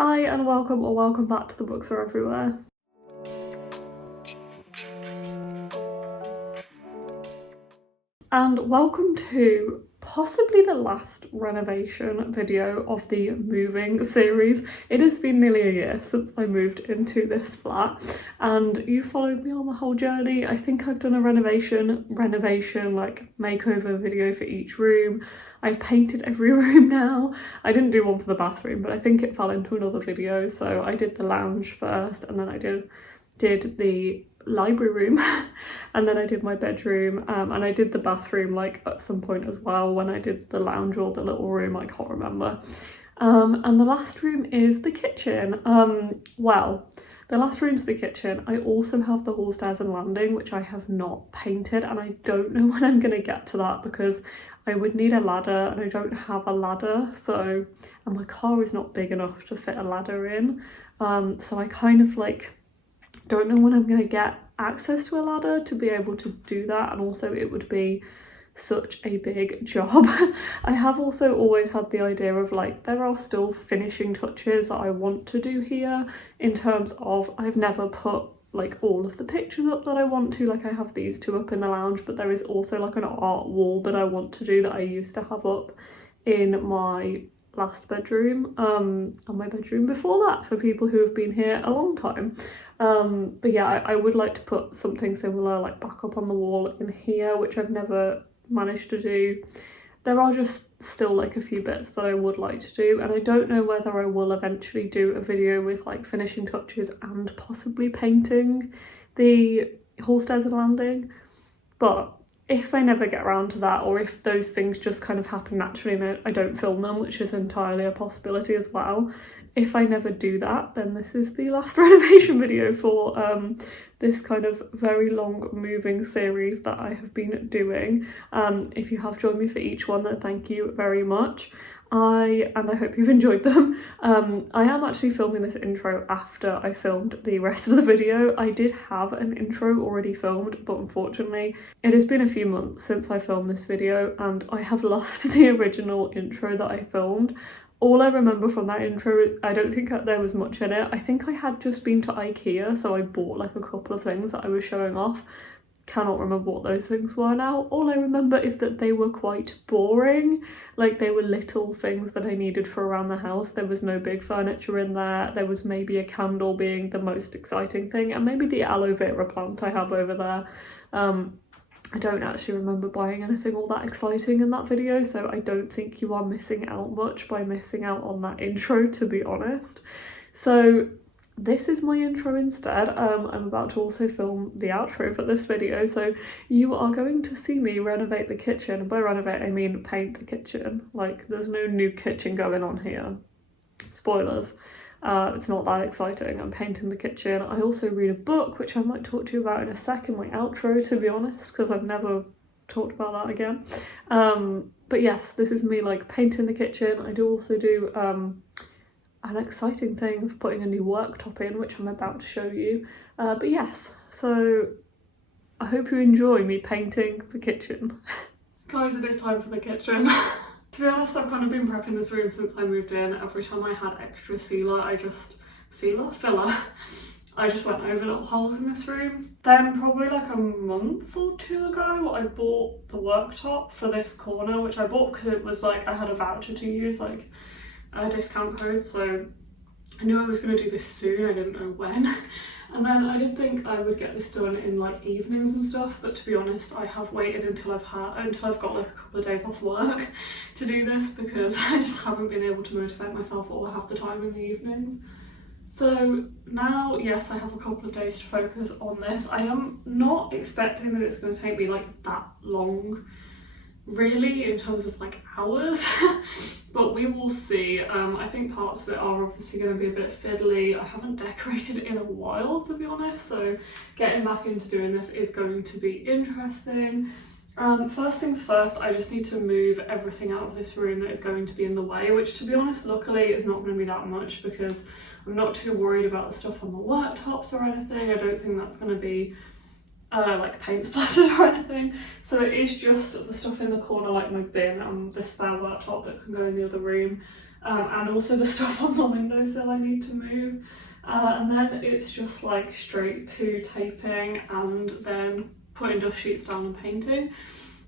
Hi and welcome or welcome back to The Books Are Everywhere. And welcome to possibly the last renovation video of the moving series. It has been nearly a year since I moved into this flat and you followed me on the whole journey. I think I've done a renovation like makeover video for each room. I've painted every room now. I didn't do one for the bathroom, but I think it fell into another video. So I did the lounge first and then I did the library room and then I did my bedroom and I did the bathroom like at some point as well when I did the lounge or the little room, I can't remember. And the last room is the kitchen. Well, the last room's the kitchen. I also have the hall, stairs and landing, which I have not painted, and I don't know when I'm gonna get to that because I would need a ladder and I don't have a ladder, so, and my car is not big enough to fit a ladder in. So I kind of like don't know when I'm going to get access to a ladder to be able to do that, and also it would be such a big job. I have also always had the idea of like there are still finishing touches that I want to do here in terms of I've never put like all of the pictures up that I want to, like I have these two up in the lounge, but there is also like an art wall that I want to do that I used to have up in my last bedroom and my bedroom before that for people who have been here a long time. But yeah, I would like to put something similar like back up on the wall in here, which I've never managed to do. There are just still like a few bits that I would like to do, and I don't know whether I will eventually do a video with like finishing touches and possibly painting the hall, stairs and landing, but if I never get around to that, or if those things just kind of happen naturally and I don't film them, which is entirely a possibility as well, if I never do that, then this is the last renovation video for this kind of very long moving series that I have been doing. If you have joined me for each one, then thank you very much. I hope you've enjoyed them. I am actually filming this intro after I filmed the rest of the video. I did have an intro already filmed, but unfortunately it has been a few months since I filmed this video and I have lost the original intro that I filmed. All I remember from that intro, I don't think there was much in it. I think I had just been to IKEA, so I bought like a couple of things that I was showing off. Cannot remember what those things were now. All I remember is that they were quite boring. Like they were little things that I needed for around the house. There was no big furniture in there. There was maybe a candle being the most exciting thing, and maybe the aloe vera plant I have over there. I don't actually remember buying anything all that exciting in that video, so I don't think you are missing out much by missing out on that intro, to be honest. So this is my intro instead. I'm about to also film the outro for this video, so you are going to see me renovate the kitchen. By renovate, I mean paint the kitchen. Like, there's no new kitchen going on here. Spoilers. It's not that exciting. I'm painting the kitchen. I also read a book, which I might talk to you about in a second, my outro, to be honest, because I've never talked about that again. But yes, this is me like painting the kitchen. I do also do an exciting thing of putting a new worktop in, which I'm about to show you. But yes, so I hope you enjoy me painting the kitchen. Guys, it is time for the kitchen. To be honest, I've kind of been prepping this room since I moved in. Every time I had extra filler, I just went over little holes in this room. Then probably like a month or two ago, I bought the worktop for this corner, which I bought because it was like I had a voucher to use, like a discount code, so I knew I was going to do this soon. I didn't know when. And then I did think I would get this done in like evenings and stuff, but to be honest, I have waited until I've got like a couple of days off work to do this because I just haven't been able to motivate myself or have the time in the evenings. So now, yes, I have a couple of days to focus on this. I am not expecting that it's going to take me like that long, really, in terms of like hours, but we will see. I think parts of it are obviously going to be a bit fiddly. I haven't decorated in a while, to be honest, so getting back into doing this is going to be interesting. First things first, I just need to move everything out of this room that is going to be in the way, which to be honest, luckily is not going to be that much because I'm not too worried about the stuff on the worktops or anything. I don't think that's going to be like paint splattered or anything, so it is just the stuff in the corner like my bin and the spare worktop that can go in the other room. and also the stuff on the windowsill I need to move. And then it's just like straight to taping and then putting dust sheets down and painting.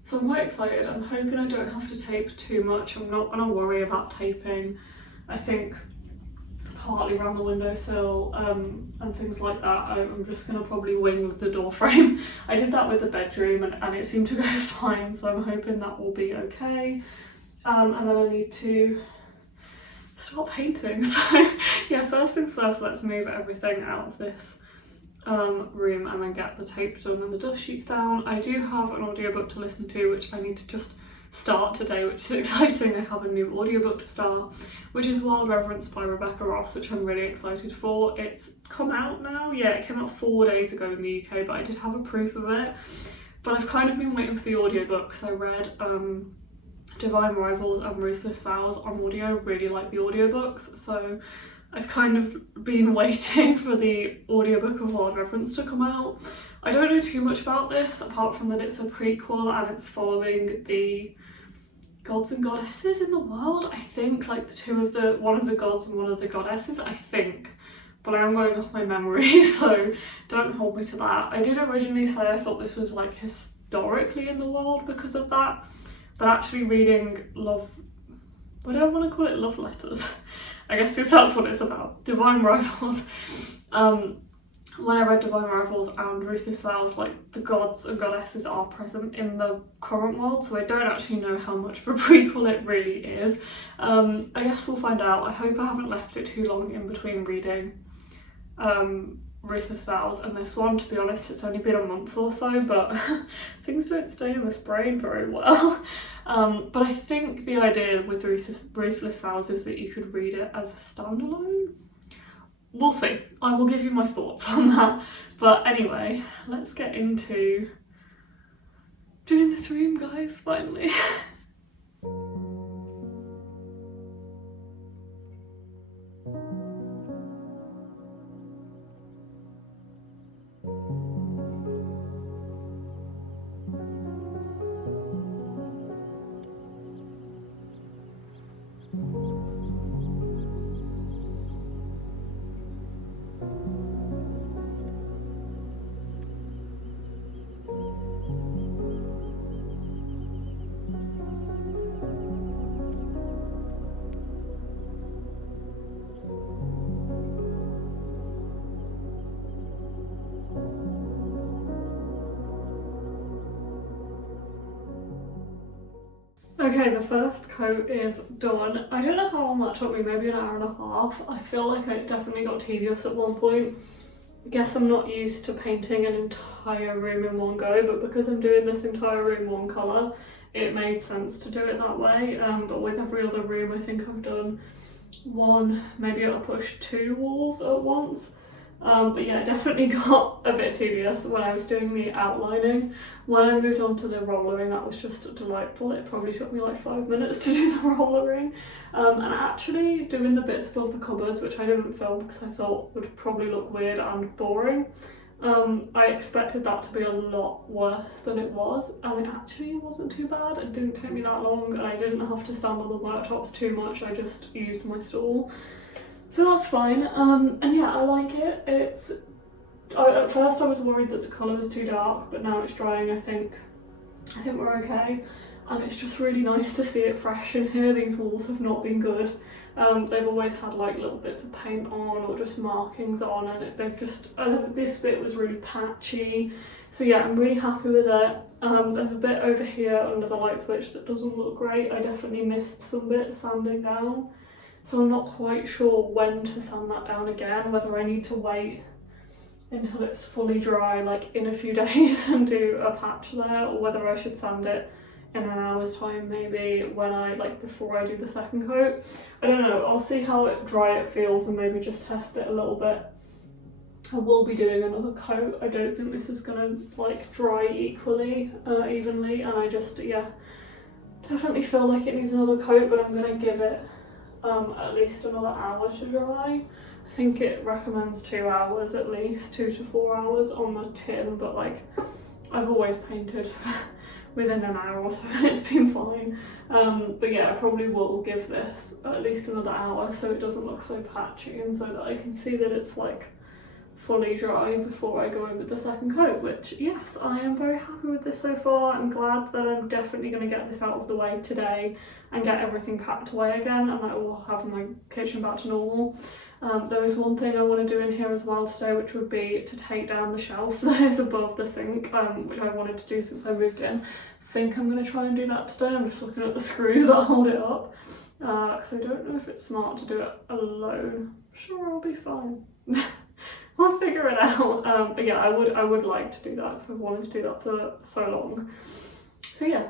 So I'm quite excited. I'm hoping I don't have to tape too much. I'm not going to worry about taping. I think partly around the windowsill and things like that, I'm just going to probably wing with the door frame. I did that with the bedroom and it seemed to go fine, so I'm hoping that will be okay. And then I need to start painting. So yeah, first things first, let's move everything out of this room and then get the tape done and the dust sheets down. I do have an audiobook to listen to, which I need to just start today, which is exciting. I have a new audiobook to start, which is Wild Reverence by Rebecca Ross, which I'm really excited for. It's come out now. Yeah, it came out 4 days ago in the UK, but I did have a proof of it. But I've kind of been waiting for the audiobook because I read Divine Rivals and Ruthless Vows on audio, really like the audiobooks, so I've kind of been waiting for the audiobook of Wild Reverence to come out. I don't know too much about this, apart from that it's a prequel and it's following the gods and goddesses in the world, I think, like one of the gods and one of the goddesses, I think. But I am going off my memory, so don't hold me to that. I did originally say I thought this was like historically in the world because of that, but actually reading I don't want to call it love letters. I guess that's what it's about. Divine Rivals. When I read Divine Rivals and Ruthless Vows, like the gods and goddesses are present in the current world, so I don't actually know how much of a prequel it really is. I guess we'll find out. I hope I haven't left it too long in between reading Ruthless Vows and this one. To be honest, it's only been a month or so, but things don't stay in this brain very well. But I think the idea with Ruthless Vows is that you could read it as a standalone. We'll see. I will give you my thoughts on that. But anyway, let's get into doing this room, guys, finally. Okay, the first coat is done. I don't know how long that took me, maybe an hour and a half. I feel like it definitely got tedious at one point. I guess I'm not used to painting an entire room in one go, but because I'm doing this entire room one colour, it made sense to do it that way. But with every other room, I think I've done one, maybe I'll push 2 walls at once. But yeah, it definitely got a bit tedious when I was doing the outlining. When I moved on to the rollering, that was just delightful. It probably took me like 5 minutes to do the rollering. And actually doing the bits above the cupboards, which I didn't film because I thought would probably look weird and boring. I expected that to be a lot worse than it was, and it actually wasn't too bad. It didn't take me that long, and I didn't have to stand on the worktops too much. I just used my stool. So that's fine, and yeah, I like it. At first I was worried that the colour was too dark, but now it's drying. I think we're okay, and it's just really nice to see it fresh in here. These walls have not been good. They've always had like little bits of paint on or just markings on, and this bit was really patchy. So yeah, I'm really happy with it. There's a bit over here under the light switch that doesn't look great. I definitely missed some bits sanding down. So I'm not quite sure when to sand that down again, whether I need to wait until it's fully dry, like in a few days, and do a patch there, or whether I should sand it in an hour's time, maybe before I do the second coat. I don't know, I'll see how dry it feels and maybe just test it a little bit. I will be doing another coat. I don't think this is gonna dry evenly, and I just, yeah, definitely feel like it needs another coat, but I'm gonna give it at least another hour to dry. I think it recommends 2 hours at least, 2 to 4 hours on the tin, but I've always painted within an hour or so and it's been fine. But yeah, I probably will give this at least another hour so it doesn't look so patchy and so that I can see that it's like fully dry before I go in with the second coat, which yes, I am very happy with this so far. I'm glad that I'm definitely going to get this out of the way today and get everything packed away again, and I will have my kitchen back to normal. There is one thing I want to do in here as well today, which would be to take down the shelf that is above the sink, which I wanted to do since I moved in. I think I'm going to try and do that today. I'm just looking at the screws that hold it up, because I don't know if it's smart to do it alone. I'm sure I'll be fine. We'll figure it out. But yeah, I would like to do that because I've wanted to do that for so long. So yeah,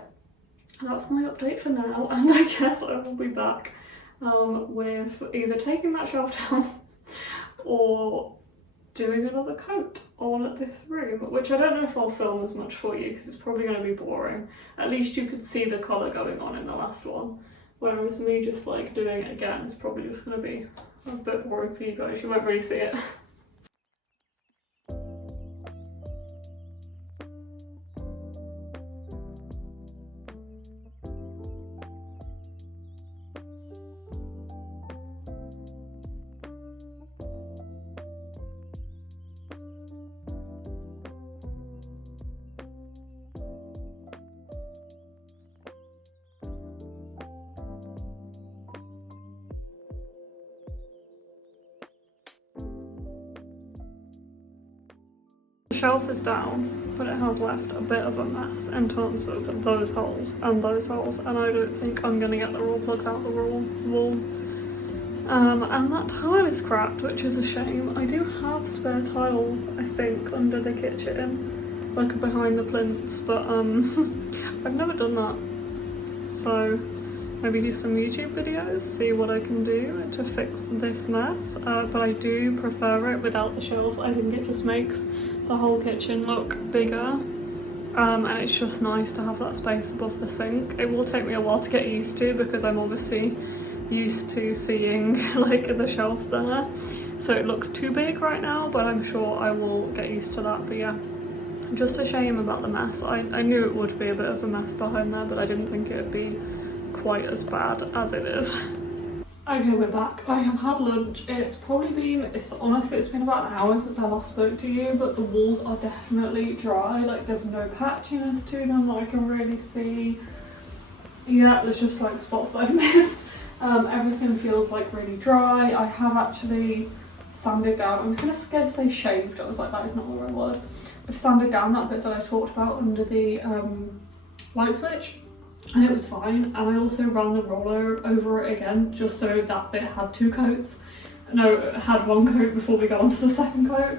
that's my update for now, and I guess I will be back with either taking that shelf down or doing another coat on this room, which I don't know if I'll film as much for you because it's probably going to be boring. At least you could see the colour going on in the last one, whereas me just like doing it again is probably just going to be a bit boring for you guys. You won't really see it. The shelf is down, but it has left a bit of a mess in terms of those holes, and I don't think I'm going to get the raw plugs out the wall. And that tile is cracked, which is a shame. I do have spare tiles, I think, under the kitchen, like behind the plinths, but I've never done that. So maybe do some YouTube videos, see what I can do to fix this mess. But I do prefer it without the shelf. I think it just makes the whole kitchen look bigger, and it's just nice to have that space above the sink. It will take me a while to get used to because I'm obviously used to seeing like the shelf there, so it looks too big right now, but I'm sure I will get used to that. But yeah, just a shame about the mess. I knew it would be a bit of a mess behind there, but I didn't think it would be quite as bad as it is. Okay, we're back. I have had lunch. It's honestly, it's been about an hour since I last spoke to you, but the walls are definitely dry. Like, there's no patchiness to them that I can really see. Yeah, there's just like spots that I've missed. Everything feels like really dry. I have actually sanded down. I was going to say shaved. I was like, that is not the right word. I've sanded down that bit that I talked about under the light switch, and it was fine. And I also ran the roller over it again, just so that bit had two coats. No, it had one coat before we got onto the second coat.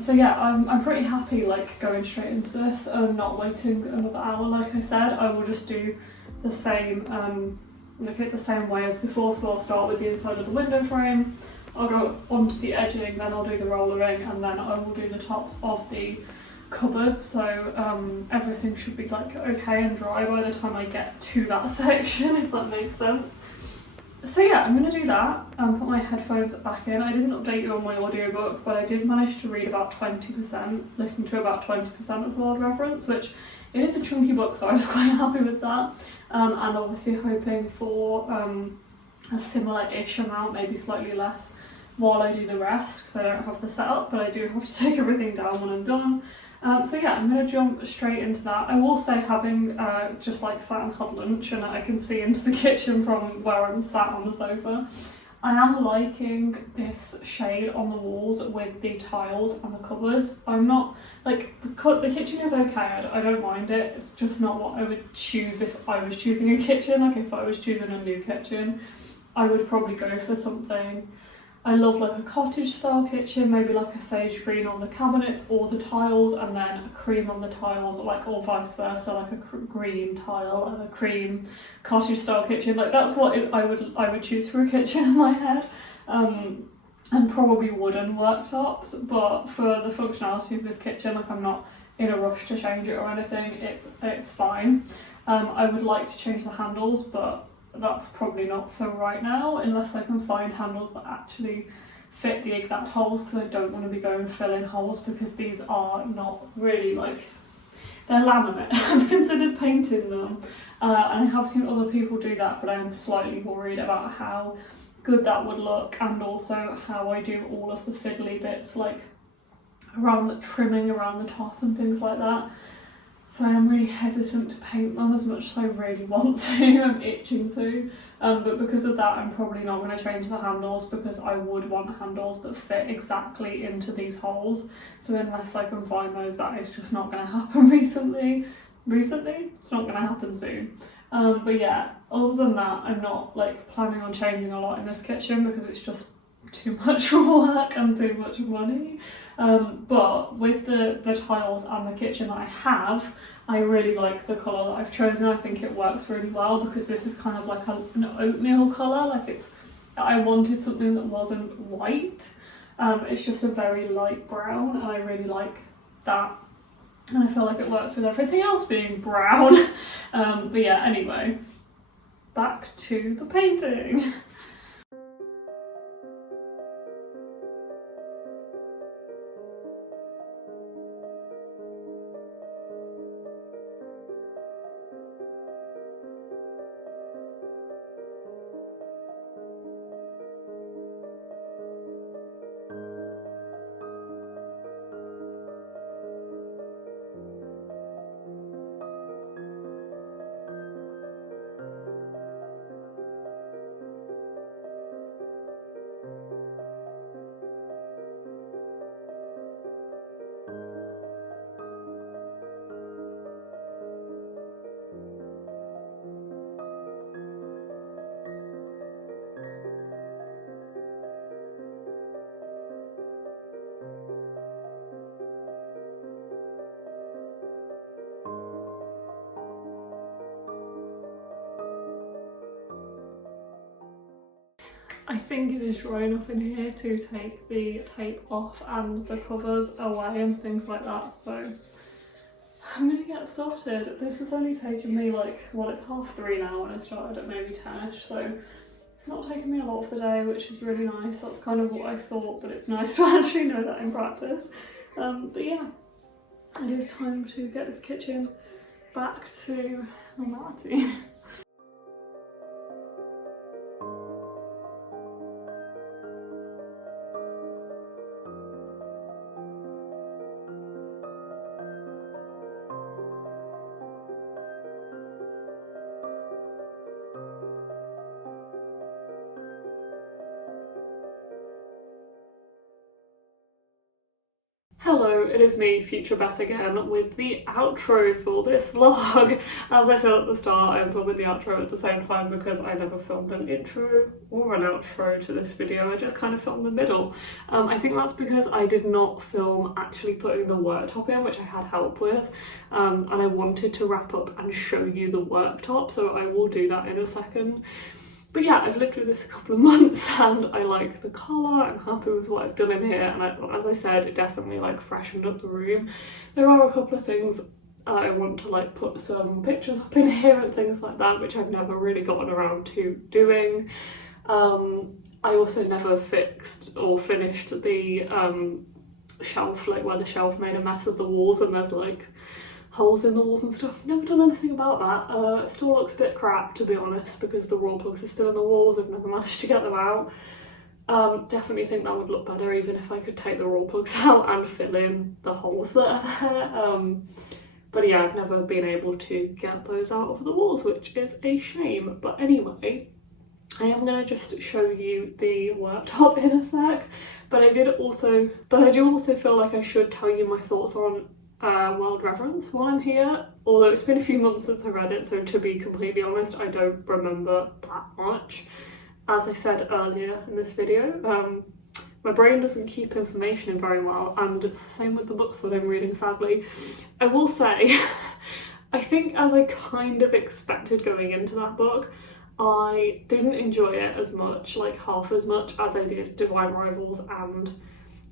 So yeah, I'm pretty happy like going straight into this and not waiting another hour. Like I said, I will just do the same, look at the same way as before. So I'll start with the inside of the window frame, I'll go onto the edging, then I'll do the rollering, and then I will do the tops of the cupboards. So everything should be like okay and dry by the time I get to that section, if that makes sense. So yeah, I'm going to do that and put my headphones back in. I didn't update you on my audiobook, but I did manage to read about 20%, listen to about 20% of Lord Reverence, which it is a chunky book, so I was quite happy with that. And obviously hoping for a similar-ish amount, maybe slightly less, while I do the rest, because I don't have the setup, but I do have to take everything down when I'm done. So yeah, I'm going to jump straight into that. I will say, having just like sat and had lunch and I can see into the kitchen from where I'm sat on the sofa, I am liking this shade on the walls with the tiles and the cupboards. I'm not, like, the kitchen is okay, I don't mind it. It's just not what I would choose if I was choosing a kitchen. Like, if I was choosing a new kitchen, I would probably go for something. I love like a cottage style kitchen, maybe like a sage green on the cabinets or the tiles, and then a cream on the tiles, like, or vice versa, like a green tile and a cream cottage style kitchen. Like, that's what I would choose for a kitchen in my head. And probably wooden worktops, but for the functionality of this kitchen, like, I'm not in a rush to change it or anything. It's fine. I would like to change the handles, but that's probably not for right now, unless I can find handles that actually fit the exact holes, because I don't want to be going filling holes, because these are not really, like, they're laminate. I've considered painting them, and I have seen other people do that, but I am slightly worried about how good that would look, and also how I do all of the fiddly bits, like around the trimming around the top and things like that. So I am really hesitant to paint them as much as I really want to. I'm itching to, but because of that I'm probably not going to change the handles, because I would want handles that fit exactly into these holes. So unless I can find those, that is just not going to happen recently, it's not going to happen soon. But yeah, other than that, I'm not like planning on changing a lot in this kitchen, because it's just too much work and too much money. But with the tiles and the kitchen that I have, I really like the colour that I've chosen. I think it works really well, because this is kind of like an oatmeal colour. Like I wanted something that wasn't white. It's just a very light brown, and I really like that. And I feel like it works with everything else being brown. But yeah, anyway, back to the painting. I think it is dry enough in here to take the tape off and the covers away and things like that, so I'm gonna get started. This has only taken me like, well, it's 3:30 now, and I started at maybe 10ish, so it's not taken me a lot of the day, which is really nice. That's kind of what I thought, but it's nice to actually know that in practice. But yeah, it is time to get this kitchen back to normality. Hello, it is me, Future Beth again, with the outro for this vlog. As I said at the start, I'm filming the outro at the same time because I never filmed an intro or an outro to this video. I just kind of filmed the middle. I think that's because I did not film actually putting the worktop in, which I had help with, and I wanted to wrap up and show you the worktop, so I will do that in a second. But yeah, I've lived with this a couple of months and I like the colour, I'm happy with what I've done in here, and as I said, it definitely like freshened up the room. There are a couple of things I want to like put some pictures up in here and things like that, which I've never really gotten around to doing. I also never fixed or finished the shelf, like where the shelf made a mess of the walls and there's like holes in the walls and stuff. Never done anything about that. It still looks a bit crap, to be honest, because the raw plugs are still in the walls. I've never managed to get them out. Definitely think that would look better even if I could take the raw plugs out and fill in the holes that are there. But yeah, I've never been able to get those out of the walls, which is a shame. But anyway, I am going to just show you the worktop in a sec, but I do also feel like I should tell you my thoughts on World Reverence while I'm here, although it's been a few months since I read it, so to be completely honest, I don't remember that much. As I said earlier in this video, my brain doesn't keep information in very well, and it's the same with the books that I'm reading, sadly. I will say, I think as I kind of expected going into that book, I didn't enjoy it as much, like half as much as I did Divine Rivals and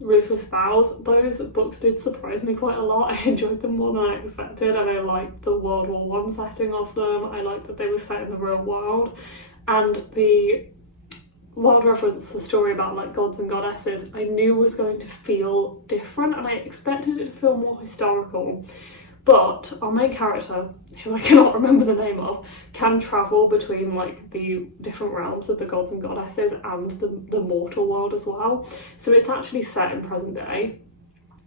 Ruthless Vows. Those books did surprise me quite a lot. I enjoyed them more than I expected, and I liked the World War I setting of them. I liked that they were set in the real world, and the World Reverence, the story about like gods and goddesses, I knew was going to feel different, and I expected it to feel more historical. But our main character, who I cannot remember the name of, can travel between like the different realms of the gods and goddesses and the mortal world as well. So it's actually set in present day.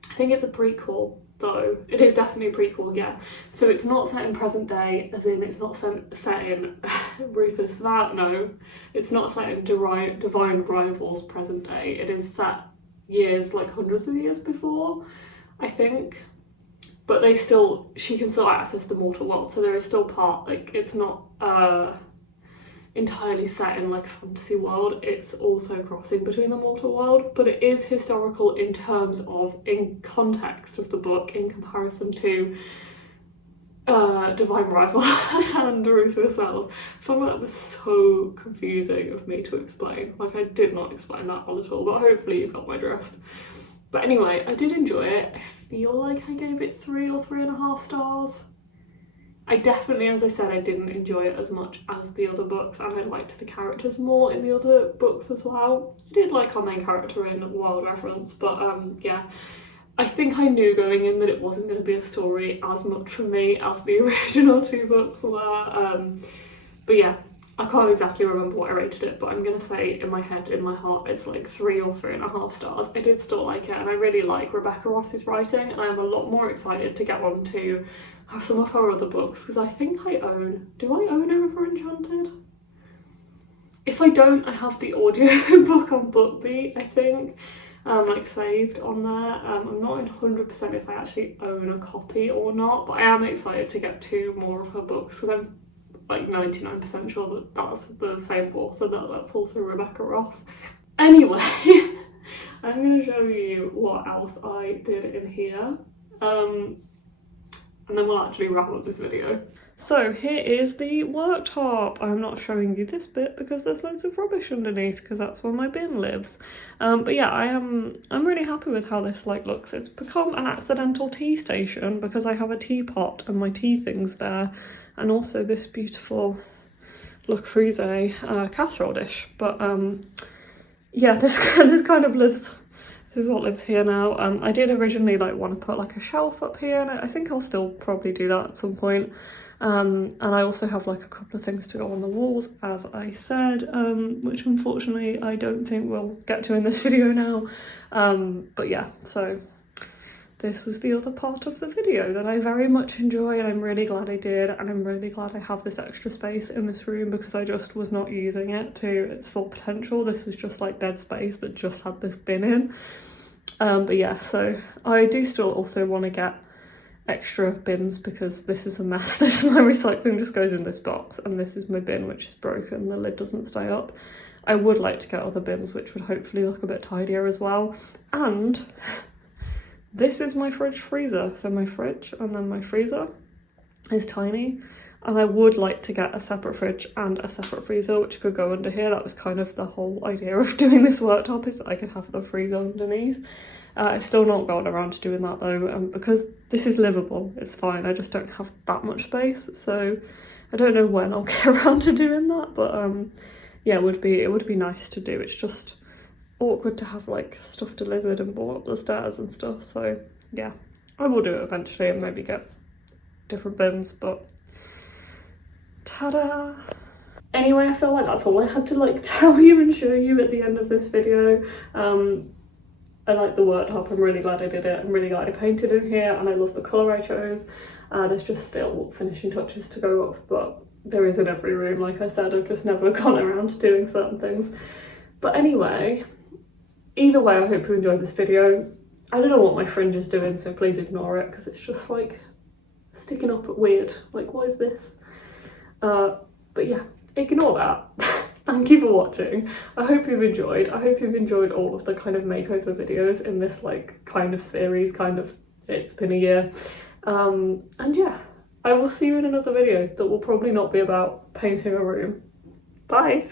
I think it's a prequel though. It is definitely a prequel, yeah. So it's not set in present day, as in it's not set in Ruthless Vow. No, it's not set in Divine Rivals present day. It is set years, like hundreds of years before, I think. But she can still access the mortal world, so there is still part, like, it's not entirely set in like a fantasy world, it's also crossing between the mortal world, but it is historical in terms of, in context of the book, in comparison to Divine Rivals and Ruthless Vows. I felt like that was so confusing of me to explain. Like, I did not explain that well at all, but hopefully you got my drift. But anyway, I did enjoy it. I feel like I gave it 3 or 3.5 stars. I definitely, as I said, I didn't enjoy it as much as the other books, and I liked the characters more in the other books as well. I did like our main character in Wild Reverence, but yeah. I think I knew going in that it wasn't going to be a story as much for me as the original 2 books were. But yeah, I can't exactly remember what I rated it, but I'm going to say in my head, in my heart, it's like 3 or 3.5 stars. I did still like it, and I really like Rebecca Ross's writing, and I'm a lot more excited to get on to some of her other books, because I think do I own A River Enchanted? If I don't, I have the audio book on BookBeat, I think, like saved on there. I'm not 100% if I actually own a copy or not, but I am excited to get 2 more of her books, because I'm like 99% sure that that's the same author, that's also Rebecca Ross. Anyway, I'm going to show you what else I did in here, and then we'll actually wrap up this video. So here is the worktop. I'm not showing you this bit because there's loads of rubbish underneath, because that's where my bin lives. But yeah, I'm really happy with how this like looks. It's become an accidental tea station because I have a teapot and my tea things there, and also this beautiful Le Creuset casserole dish. But yeah, this kind of lives. This is what lives here now. I did originally like want to put like a shelf up here, and I think I'll still probably do that at some point. And I also have like a couple of things to go on the walls, as I said, which unfortunately I don't think we'll get to in this video now. But yeah, so this was the other part of the video that I very much enjoy, and I'm really glad I did, and I'm really glad I have this extra space in this room because I just was not using it to its full potential. This was just like dead space that just had this bin in. But yeah, so I do still also want to get extra bins because this is a mess. This my recycling just goes in this box, and this is my bin which is broken, the lid doesn't stay up. I would like to get other bins which would hopefully look a bit tidier as well. And this is my fridge freezer. So my fridge and then my freezer is tiny, and I would like to get a separate fridge and a separate freezer which could go under here. That was kind of the whole idea of doing this worktop, is that I could have the freezer underneath. I've still not gotten around to doing that though, because this is livable, it's fine. I just don't have that much space, so I don't know when I'll get around to doing that, but yeah, it would be nice to do. It's just awkward to have like stuff delivered and brought up the stairs and stuff, so yeah, I will do it eventually and maybe get different bins, but ta-da! Anyway, I feel like that's all I had to like tell you and show you at the end of this video. I like the worktop, I'm really glad I did it, I'm really glad I painted in here, and I love the colour I chose. There's just still finishing touches to go up, but there is in every room, like I said. I've just never gone around to doing certain things. But anyway, either way, I hope you enjoyed this video. I don't know what my fringe is doing, so please ignore it, because it's just like sticking up at weird, like what is this? But yeah, ignore that. Thank you for watching. I hope you've enjoyed. I hope you've enjoyed all of the kind of makeover videos in this like kind of series, it's been a year. And yeah, I will see you in another video that will probably not be about painting a room. Bye!